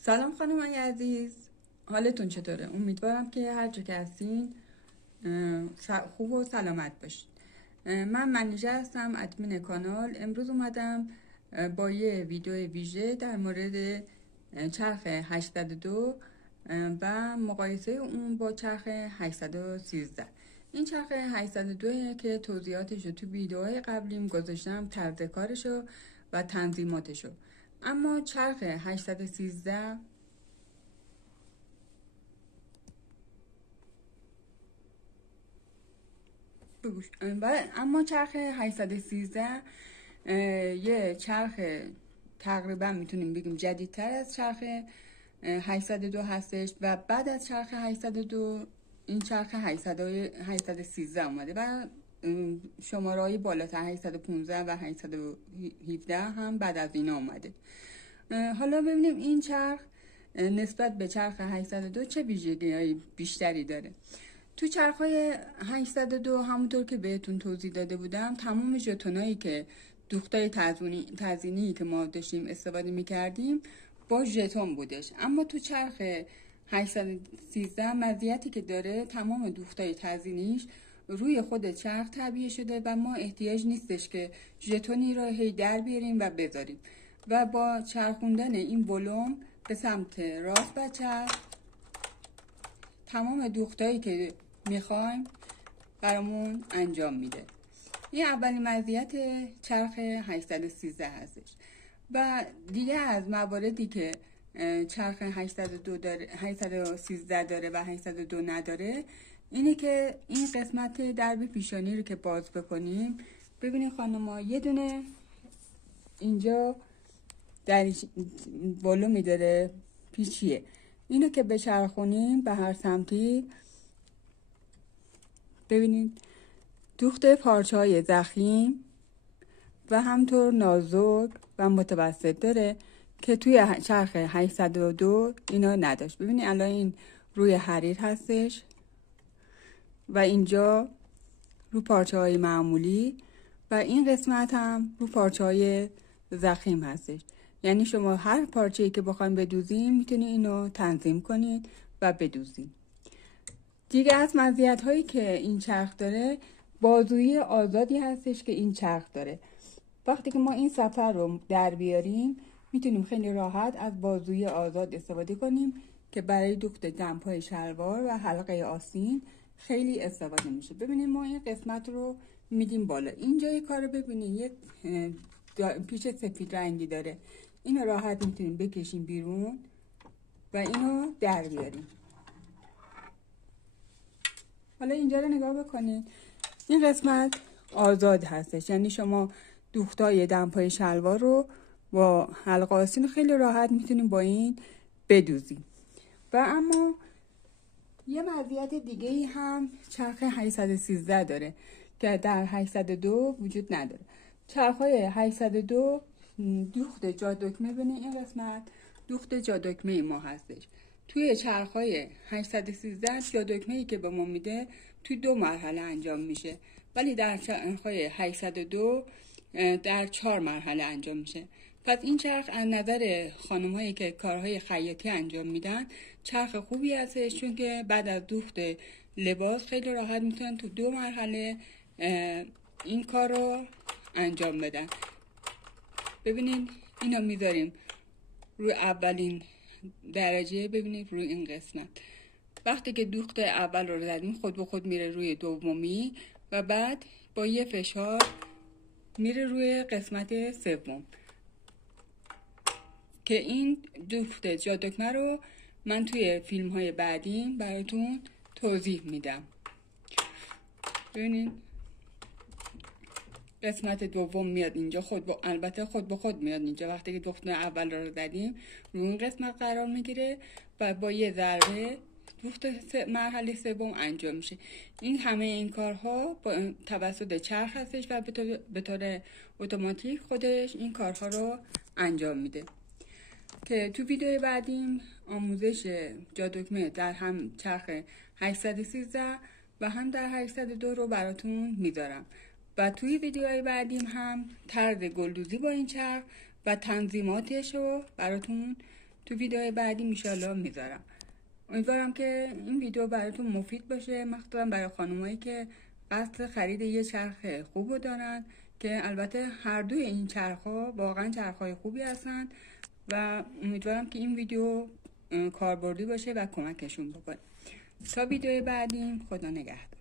سلام خانم عزیز، حالتون چطوره؟ امیدوارم که هر جا که هستین خوب و سلامت باشید. من منیژه هستم، ادمین کانال. امروز اومدم با یه ویدیو ویژه در مورد چرخ 802 و مقایسه اون با چرخ 813. این چرخ 802 که توضیحاتش رو تو ویدیوهای قبلیم گذاشتم، طرز کارشو و تنظیماتشو. اما چرخ 813 اما چرخ 813 یه چرخ تقریبا میتونیم بگیم جدیدتر از چرخ 802 هستش و بعد از چرخ 802 این چرخ 813 اومده و شماره‌های بالاتر 815 و 817 هم بعد از اینا اومده. حالا ببینیم این چرخ نسبت به چرخ 802 چه ویژگی‌های بیشتری داره. تو چرخ‌های 802 همونطور که بهتون توضیح داده بودم، تمام ژتونایی که دوختای تزیینی که ما داشتیم استفاده می‌کردیم با ژتون بودش. اما تو چرخ 813 مزیتی که داره، تمام دوختای تزیینیش روی خود چرخ تعبیه شده و ما احتیاج نیستش که ژتونی را هی در بیاریم و بذاریم و با چرخوندن این ولوم به سمت راست و چپ تمام دوختایی که میخوایم برامون انجام میده. این اولین مزیت چرخ 813 هستش. و دیگه از مواردی که چرخ 813 داره و 802 نداره اینه که این قسمت درب پیشانی رو که باز بکنیم، ببینید خانم‌ها یه دونه اینجا در ولومی داره پیچیه. اینو که بچرخونیم به هر سمتی، ببینید دوخت پارچه‌های ضخیم و همطور نازک و متوسط داره که توی چرخ 802 اینا نداشت. ببینید الان این روی حریر هستش و اینجا رو پارچه‌های معمولی و این قسمت هم رو پارچه‌های ضخیم هستش. یعنی شما هر پارچه‌ای که بخواید بدوزین میتونید اینو تنظیم کنید و بدوزین. دیگه از مزیت‌هایی که این چرخ داره، بازویی آزادی هستش که این چرخ داره. وقتی که ما این سفر رو در بیاریم میتونیم خیلی راحت از بازویی آزاد استفاده کنیم که برای دوخت دمپای شلوار و حلقه آستین خیلی استفاده میشه. ببینید ما این قسمت رو میدیم بالا. اینجا یه کارو ببینید، یه پیچ سفید رنگی داره. اینو راحت میتونیم بکشیم بیرون و اینو در بیاریم. حالا اینجا رو نگاه بکنید، این قسمت آزاد هستش، یعنی شما دوختای دمپای شلوار رو با حلقه آستین خیلی راحت میتونیم با این بدوزیم. و اما یه مزیت دیگه ای هم چرخ 813 داره که در 802 وجود نداره. چرخ‌های 802 دوخت جا دکمه، ببینید این قسمت دوخت جا دکمه ما هستش. توی چرخ‌های 813 جا دکمه‌ای که به ما میده توی 2 مرحله انجام میشه، ولی در چرخ‌های 802 در 4 مرحله انجام میشه. پس این چرخ از نظر خانم‌هایی که کارهای خیاطی انجام میدن چرخ خوبی هستش، چون که بعد از دوخت لباس خیلی راحت میتونن تو 2 مرحله این کار رو انجام بدن. ببینید اینو میذاریم روی اولین درجه، ببینید روی این قسمت وقتی که دوخت اول رو زدیم خود به خود میره روی دومی و بعد با یه فشار میره روی قسمت سوم که این دوخت جا دکمه رو من توی فیلم های بعدی براتون توضیح میدم. ببینید قسمت دوم میاد اینجا، البته خود به خود میاد اینجا. وقتی که دوخت اول رو زدیم روی اون قسمت قرار میگیره و با یه ضربه دوخت مرحله سوم انجام میشه. این همه این کارها با توسط چرخ هستش و به طور اتوماتیک خودش این کارها رو انجام میده که تو ویدیو بعدیم آموزش جا دکمه در هم چرخ 813 و هم در 802 رو براتون میذارم و توی ویدیوهای بعدیم هم طرز گلدوزی با این چرخ و تنظیماتش رو براتون تو ویدیو بعدی میشالله میذارم. امیدوارم که این ویدیو براتون مفید باشه، مخصوصا برای خانمایی که قصد خرید یه چرخ خوبو دارن که البته هر دوی این چرخ‌ها واقعا چرخ‌های خوبی هستن و امیدوارم که این ویدیو کاربردی باشه و کمکشون بکنه. تا ویدیو بعدی، خدا نگهدار.